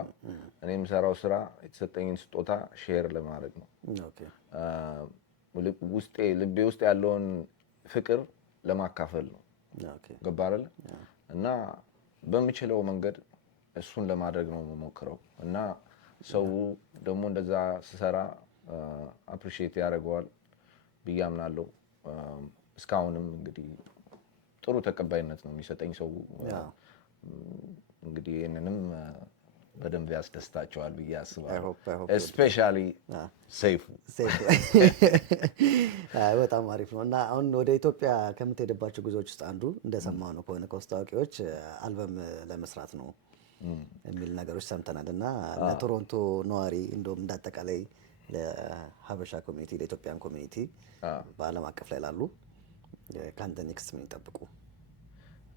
እኔ የምሰራው ስራ የተሰጠኝን ስጦታ ሼር ለማድረግ ነው። ልቤ ውስጥ ያለውን ፍቅር ለማካፈል ነው ገባ አይደል? እና በምችለው መንገድ እሱን ለማድረግ ነው የምሞክረው እና ሰው ደግሞ እንደዛ ስሰራ አፕሪሺየት ያደርገዋል ብዬ አምናለሁ። እስካሁንም እንግዲህ ጥሩ ተቀባይነት ነው የሚሰጠኝ ሰው። እንግዲህ ይህንንም በደንብ ያስደስታቸዋል ብዬ አስባለሁ። እስፔሻሊ ሰይፉ በጣም አሪፍ ነው። እና አሁን ወደ ኢትዮጵያ ከምትሄድባቸው ጉዞዎች ውስጥ አንዱ እንደሰማሁ ነው ከሆነ ከውስታዋቂዎች አልበም ለመስራት ነው የሚል ነገሮች ሰምተናል። እና ለቶሮንቶ ነዋሪ እንደውም እንዳጠቃላይ ለሀበሻ ኮሚኒቲ ለኢትዮጵያን ኮሚኒቲ በዓለም አቀፍ ላይ ላሉ ከአንተ ኔክስት ምን ይጠብቁ?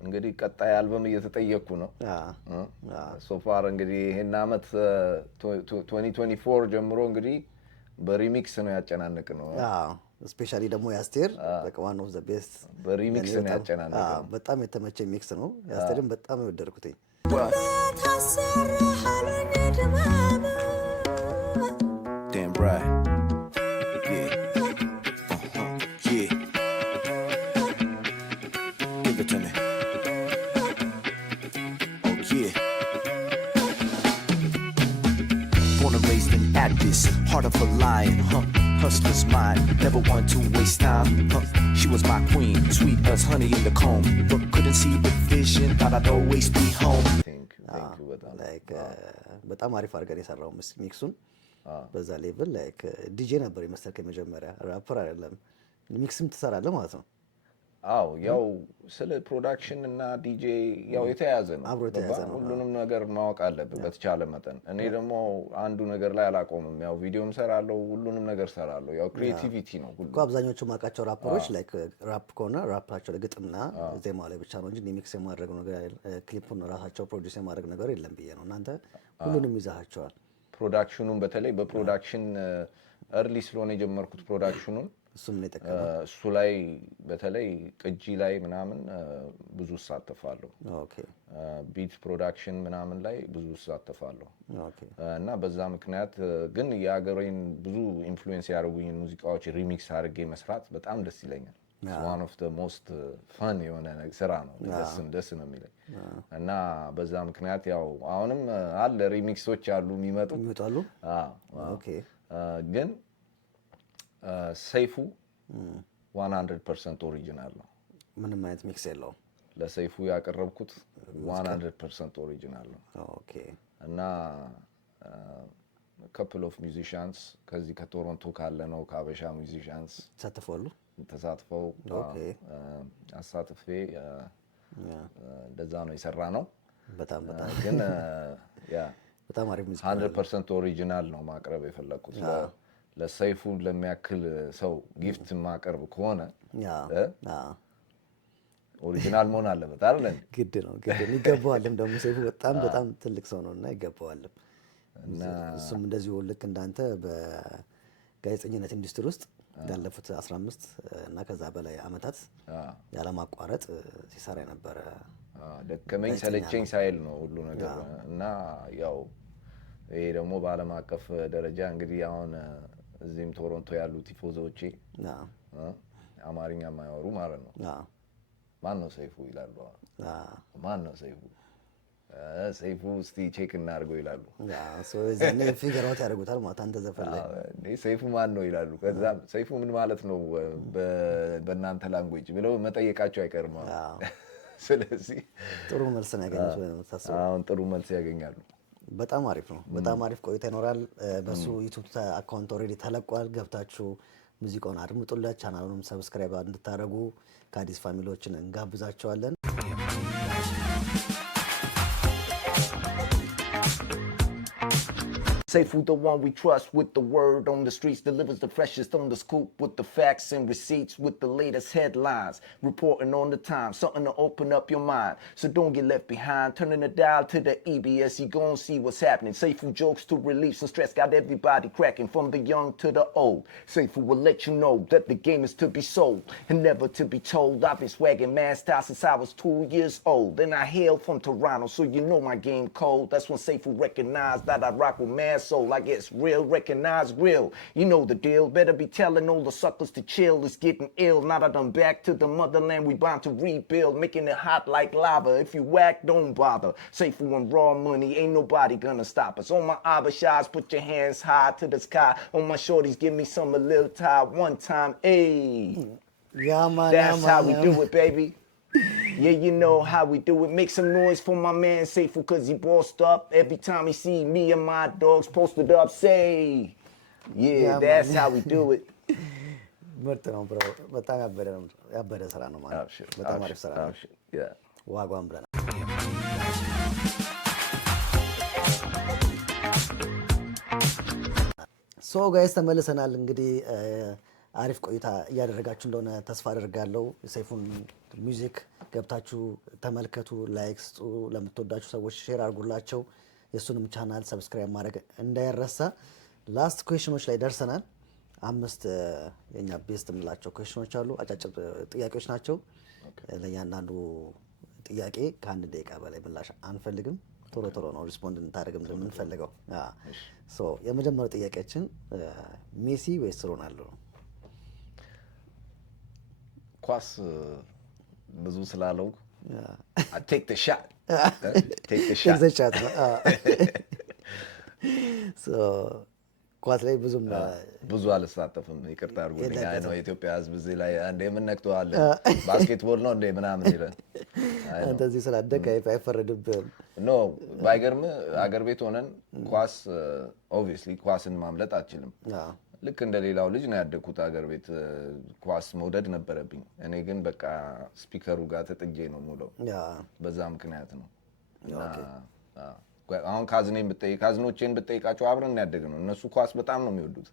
እንግዲህ ቀጣይ አልበም እየተጠየቅኩ ነው። ሶፋር እንግዲህ ይሄን አመት 2024 ጀምሮ እንግዲህ በሪሚክስ ነው ያጨናነቅ ነው። ስፔሻሊ ደግሞ ያስቴር በቃ ዋን ኦፍ ዘ ቤስት በሪሚክስ ነው ያጨናነቅ ነው። በጣም የተመቸ ሚክስ ነው። ያስቴርን በጣም የወደድኩት Damn right. Yeah. Yeah. Give it to me. Oh yeah. Born and raised in Addis, heart of a lion, hustler's mind, never want to waste time, She was my queen, sweet as honey in the comb, but couldn't see the vision, thought I'd always be home. Thank you like በጣም አሪፍ አድርገን የሰራው ሚክሱን በዛ ሌቭል ላይክ ዲጄ ነበር የመሰልከኝ መጀመሪያ ራፐር አይደለም ሚክስም ትሰራለህ ማለት ነው። አዎ ያው ስለ ፕሮዳክሽን እና ዲጄ ያው የተያያዘ ነው። ሁሉንም ነገር ማወቅ አለብህ በተቻለ መጠን። እኔ ደግሞ አንዱ ነገር ላይ አላቆምም። ያው ቪዲዮም ሰራለሁ፣ ሁሉንም ነገር ሰራለሁ። ያው ክሪኤቲቪቲ ነው ሁሉ። አብዛኞቹ ማቃቸው ራፐሮች ላይክ ራፕ ኮነ ራፓቸው ግጥምና ዜማ ላይ ብቻ ነው እንጂ ሚክስ የማድረግ ነገር ክሊፑን ራሳቸው ፕሮዲዩስ የማድረግ ነገር የለም ብዬ ነው። እናንተ ሁሉንም ይዛሃቸዋል። ፕሮዳክሽኑን በተለይ በፕሮዳክሽን early ስለሆነ የጀመርኩት ፕሮዳክሽኑን እሱ ላይ በተለይ ቅጂ ላይ ምናምን ብዙ እሳተፋለሁ። ኦኬ ቢት ፕሮዳክሽን ምናምን ላይ ብዙ እሳተፋለሁ። ኦኬ እና በዛ ምክንያት ግን የሀገሬን ብዙ ኢንፍሉዌንስ ያደረጉኝን ሙዚቃዎች ሪሚክስ አድርጌ መስራት በጣም ደስ ይለኛል። one of the most fun የሆነ ስራ ነው። ደስ ነው የሚለኝ እና በዛ ምክንያት ያው አሁንም አለ ሪሚክሶች አሉ የሚመጣሉ። ኦኬ ግን ሰይፉ 100% ኦሪጂናል ነው። ምንም አይነት ሚክስ የለውም። ለሰይፉ ያቀረብኩት 100% ኦሪጂናል ነው። ኦኬ እና couple of musicians ከዚህ ከቶሮንቶ ካለ ነው ከአበሻ musicians ተሳትፈው አሳትፌ እንደዛ ነው የሰራ ነው። በጣም ግን ያ በጣም አሪፍ ሙዚቃ 100% ኦሪጂናል ነው ማቅረብ የፈለኩት። ለሰይፉ ለሚያክል ሰው ጊፍት ማቀርብ ከሆነ ኦሪጂናል መሆን አለበት አይደል? ግድ ነው ይገባዋልም። ደግሞ ሰይፉ በጣም ትልቅ ሰው ነውና ይገባዋልም። እና እሱም እንደዚሁ ልክ እንዳንተ በጋዜጠኝነት ኢንዱስትሪ ውስጥ ያለፉት 15 እና ከዛ በላይ አመታት ያለማቋረጥ ሲሰራ የነበረ ደከመኝ ሰለቸኝ ሳይል ነው ሁሉ ነገር። እና ያው ይሄ ደግሞ በዓለም አቀፍ ደረጃ እንግዲህ አሁን እዚህም ቶሮንቶ ያሉ ቲፎዞቼ አማርኛ የማያወሩ ማለት ነው ማን ነው ሰይፉ ይላሉ። ማን ነው ሰይፉ ሰይፉ እስቲ ቼክ እናድርገው ይላሉ። ዘኔ ፊገር አውት ያደርጉታል ማለት አንተ ዘፈን ላይ ሰይፉ ማን ነው ይላሉ። ከዛ ሰይፉ ምን ማለት ነው በእናንተ ላንጉዌጅ ብለው መጠየቃቸው አይቀርም። ስለዚህ ጥሩ መልስ ነው ያገኙት ነው የምታስበው? አሁን ጥሩ መልስ ያገኛሉ። በጣም አሪፍ ነው። በጣም አሪፍ ቆይታ ይኖራል። በሱ ዩቲዩብ አካውንት ኦልሬዲ ተለቋል። ገብታችሁ ሙዚቃውን አድምጡለት። ቻናሉንም ሰብስክራይብ እንድታደርጉ ከአዲስ ፋሚሊዎችን እንጋብዛቸዋለን። Seifu, the one we trust with the word on the streets, delivers the freshest on the scoop with the facts and receipts with the latest headlines, reporting on the time, something to open up your mind, so don't get left behind, turning the dial to the EBS, you gon' see what's happening. Seifu jokes to relieve some stress, got everybody cracking from the young to the old. Seifu will let you know that the game is to be sold and never to be told. I've been swagging mad style since I was 2 years old, and I hail from Toronto, so you know my game cold. That's when Seifu recognized that I rock with mad soul. Like it's real, recognize real. You know the deal. Better be telling all the suckers to chill. It's getting ill. Now that I'm back to the motherland, we bound to rebuild, making it hot like lava. If you whack, don't bother. Seifu and raw money, ain't nobody gonna stop us. On my abashas, put your hands high to the sky. On my shorties, give me some a little tie one time. Ayy, yeah, man. That's how we do it, baby. Yeah, you know how we do it. Make some noise for my man Seifu, cause he bossed up. Every time he see me and my dogs posted up, say, yeah, that's how we do it. ምርጥ ነው ብሮ። በጣም ያበደ ስራ ነው ማለት ነው። በጣም አሪፍ ስራ ነው። ዋጓም ብለናል። ሶ ጋይስ ተመልሰናል። እንግዲህ አሪፍ ቆይታ እያደረጋችሁ እንደሆነ ተስፋ አደርጋለሁ። ሰይፉን ሚውዚክ ገብታችሁ ተመልከቱ፣ ላይክ ስጡ፣ ለምትወዳችሁ ሰዎች ሼር አድርጉላቸው። የእሱንም ቻናል ሰብስክራይብ ማድረግ እንዳይረሳ። ላስት ኩዌሽኖች ላይ ደርሰናል። 5 የኛ ቤስት የምንላቸው ኩዌሽኖች አሉ። አጫጭር ጥያቄዎች ናቸው። ለእያንዳንዱ ጥያቄ ከ1 ደቂቃ በላይ ምላሽ አንፈልግም። ቶሎ ቶሎ ነው ሪስፖንድ እንታደርግም እንደምንፈልገው። የመጀመሪያው ጥያቄያችን ሜሲ ወይስ ሮናልዶ ነው? ኳስ ብዙ ስላለው ቴክ ዘ ሻት ኳስ ላይ ብዙ አልሳተፍም። ይቅርታ አድርጉልኝ። አይ ነው የኢትዮጵያ ሕዝብ እዚህ ላይ አንዴ የምንነክተዋለን ባስኬትቦል ነው እንደ ምናምን ይላል። አንተ እዚህ ስላደግ አይፈረድብህም። ኖ ባይገርም አገር ቤት ሆነን ኳስ ኦብቪየስሊ ኳስን ማምለጥ አትችልም። ልክ እንደ ሌላው ልጅ ነው ያደግኩት አገር ቤት። ኳስ መውደድ ነበረብኝ። እኔ ግን በቃ ስፒከሩ ጋር ተጥጄ ነው የምውለው። በዛ ምክንያት ነው። አሁን ካዝኖቼን ብጠይቃቸው አብረን ያደግ ነው። እነሱ ኳስ በጣም ነው የሚወዱት።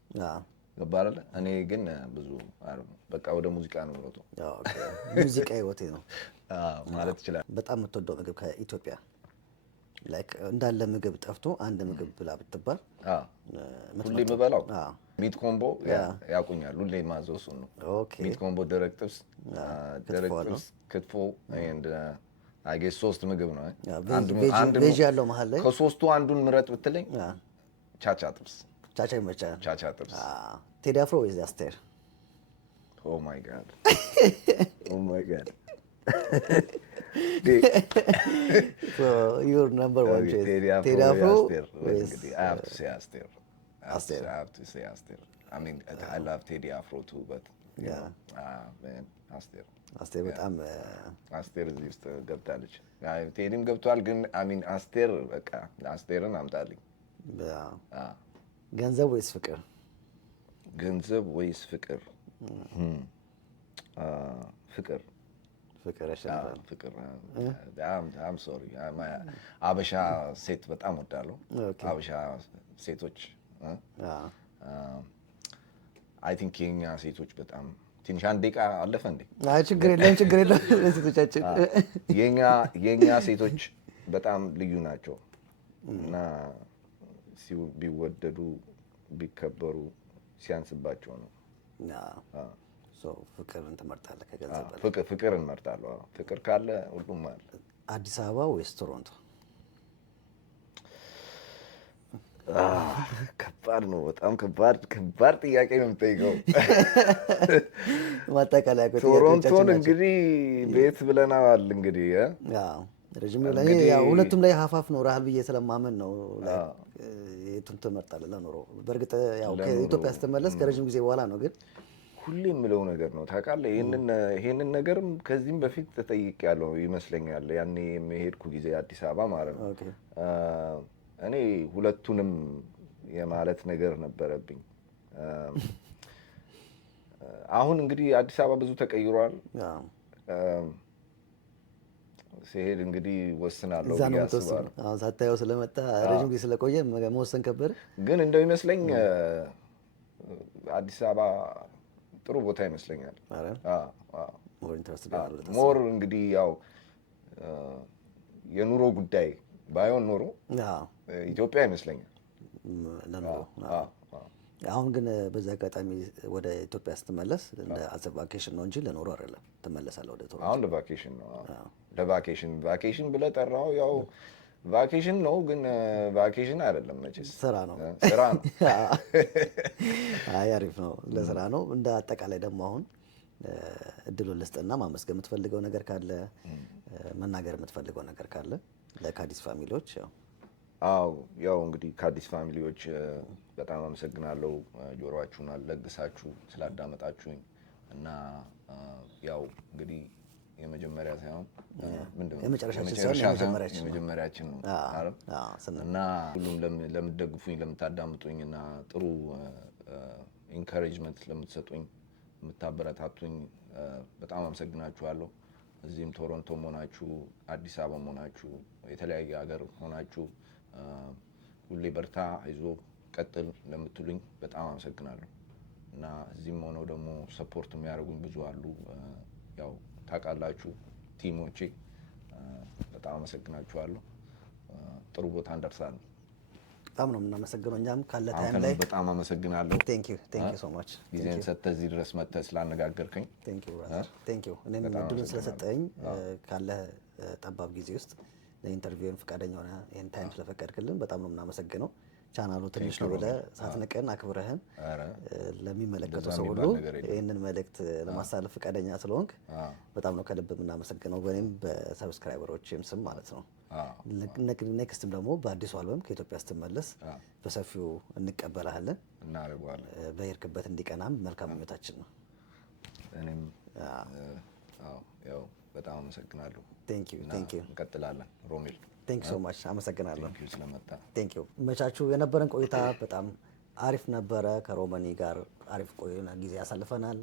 ገባ አይደለ? እኔ ግን ብዙ በቃ ወደ ሙዚቃ ነው የምሮጠው። ሙዚቃ ህይወቴ ነው ማለት ይችላል። በጣም የምትወደው ምግብ ከኢትዮጵያ እንዳለ ምግብ ጠፍቶ አንድ ምግብ ብላ ብትባል? ሁሌ የምበላው ሚት ኮምቦ ያውቁኛል። ሁሌ የማዘው እሱን ነው። ሚት ኮምቦ፣ ደረቅ ጥብስ፣ ክትፎ አጌስ 3 ምግብ ነው። ቬጅ ያለው መሀል ላይ ከ3ቱ አንዱን ምረጥ ብትለኝ ቻቻ ጥብስ። ቻቻ ይመቻል። ቻቻ ጥብስ። ቴዲ አፍሮ ወይስ አስቴር? ኦ ማይ ጋድ ኦ ማይ ጋድ your number one choice. Teddy Afro ወይስ I have to say Aster. I have to say Aster. I mean I love Teddy Afro too, but man Aster. አስቴር በጣም አስቴር እዚህ ውስጥ ገብታለች። ቴዲም ገብቷል፣ ግን አሚን አስቴር በቃ አስቴርን አምጣልኝ። ገንዘብ ወይስ ፍቅር? ገንዘብ ወይስ ፍቅር? ፍቅር ፍቅር ያሸንፋል። ፍቅር አም ሶሪ አበሻ ሴት በጣም ወዳለሁ። አበሻ ሴቶች አይ ቲንክ የኛ ሴቶች በጣም ትንሽ 1 ደቂቃ አለፈ እንዴ? አይ ችግር የለም ችግር የለም። ሴቶቻችን የኛ ሴቶች በጣም ልዩ ናቸው እና ቢወደዱ ቢከበሩ ሲያንስባቸው ነው። ፍቅርን ትመርጣለህ ከገንዘብ በላይ? ፍቅር እንመርጣለሁ። ፍቅር ካለ ሁሉም አለ። አዲስ አበባ ወይስ ቶሮንቶ? ከባድ ነው። በጣም ከባድ ጥያቄ ነው የምጠይቀው። ማጠቃለያ ቶሮንቶን እንግዲህ ቤት ብለናል። እንግዲህ ረጅም ሁለቱም ላይ ሀፋፍ ነው ራህል ብዬ ስለማመን ነው። የቱን ትመርጣለህ ለኑሮ? በእርግጥ ያው ከኢትዮጵያ ስትመለስ ከረጅም ጊዜ በኋላ ነው፣ ግን ሁሌ የምለው ነገር ነው ታውቃለህ። ይሄንን ነገርም ከዚህም በፊት ተጠይቄያለሁ ይመስለኛል። ያኔ የሄድኩ ጊዜ አዲስ አበባ ማለት ነው። እኔ ሁለቱንም የማለት ነገር ነበረብኝ። አሁን እንግዲህ አዲስ አበባ ብዙ ተቀይሯል። ሲሄድ እንግዲህ ወስናለሁ ብዬ አስባለሁ። ሳታየው ስለመጣ ረጅም ጊዜ ስለቆየ መወሰን ከበደ። ግን እንደው ይመስለኝ አዲስ አበባ ጥሩ ቦታ ይመስለኛል። ሞር እንግዲህ ያው የኑሮ ጉዳይ ባይሆን ኖሮ ኢትዮጵያ ይመስለኛል ለኑሮ። አሁን ግን በዚህ አጋጣሚ ወደ ኢትዮጵያ ስትመለስ አዘ ቫኬሽን ነው እንጂ ለኑሮ አይደለም። ትመለሳለህ ወደ ቶሮንቶ? አሁን ለቫኬሽን ነው። ለቫኬሽን ብለህ ጠራኸው፣ ያው ቫኬሽን ነው፣ ግን ቫኬሽን አይደለም መቼስ ስራ ነው። አይ አሪፍ ነው፣ ለስራ ነው። እንደ አጠቃላይ ደግሞ አሁን እድሉን ልስጥና ማመስገን የምትፈልገው ነገር ካለ፣ መናገር የምትፈልገው ነገር ካለ ለካዲስ ፋሚሊዎች። ያው እንግዲህ ካዲስ ፋሚሊዎች በጣም አመሰግናለሁ። ጆሮአችሁን አለግሳችሁ ስላዳመጣችሁኝ እና ያው እንግዲህ የመጀመሪያ ሳይሆን የመጀመሪያችን ነው እና ሁሉም ለምትደግፉኝ፣ ለምታዳምጡኝ እና ጥሩ ኢንካሬጅመንት ለምትሰጡኝ፣ የምታበረታቱኝ በጣም አመሰግናችኋለሁ። እዚህም ቶሮንቶም ሆናችሁ አዲስ አበባም ሆናችሁ የተለያየ ሀገር ሆናችሁ ሁሌ በርታ፣ አይዞ፣ ቀጥል ለምትሉኝ በጣም አመሰግናለሁ። እና እዚህም ሆነው ደግሞ ሰፖርት የሚያደርጉኝ ብዙ አሉ። ያው ታውቃላችሁ ቲሞቼ በጣም አመሰግናችኋለሁ። ጥሩ ቦታ እንደርሳለን። በጣም ነው የምናመሰግነው። እኛም ካለ ታይም ላይ በጣም አመሰግናለሁ። ቴንክ ዩ ሶ ማች ጊዜን ሰጥተህ እዚህ ድረስ መጥተህ ስላነጋገርከኝ ቴንክ ዩ እኔም እድሉን ስለሰጠኝ ካለ ጠባብ ጊዜ ውስጥ ለኢንተርቪውን ፈቃደኛ ሆነ ይህን ታይም ስለፈቀድክልን በጣም ነው የምናመሰግነው። ቻናሉ ትንሽ ነው ብለህ ሳትንቀን አክብረህን ለሚመለከተው ሰው ሁሉ ይህንን መልእክት ለማሳለፍ ፈቃደኛ ስለሆንክ በጣም ነው ከልብ የምናመሰግነው፣ በእኔም በሰብስክራይበሮችም ስም ማለት ነው። ኔክስትም ደግሞ በአዲሱ አልበም ከኢትዮጵያ ስትመለስ በሰፊው እንቀበልሃለን፣ እናደርገዋለን። በሄድክበት እንዲቀናም መልካም ምኞታችን ነው። እኔም ያው በጣም አመሰግናለሁ። ቴንክ ዩ እንቀጥላለን። ሮሜል ቴንክ ዩ ሶ ማች አመሰግናለሁ። ቴንክ ዩ ስለመጣ። ቴንክ ዩ መቻችሁ። የነበረን ቆይታ በጣም አሪፍ ነበረ። ከሮመኒ ጋር አሪፍ ቆይና ጊዜ ያሳልፈናል።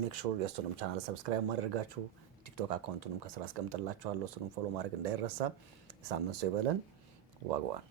ሜክ ሹር የእሱንም ቻናል ሰብስክራይብ ማድረጋችሁ፣ ቲክቶክ አካውንቱንም ከስራ አስቀምጥላችኋለሁ፣ እሱንም ፎሎ ማድረግ እንዳይረሳ። የሳምንት ሰው ይበለን። ዋግዋን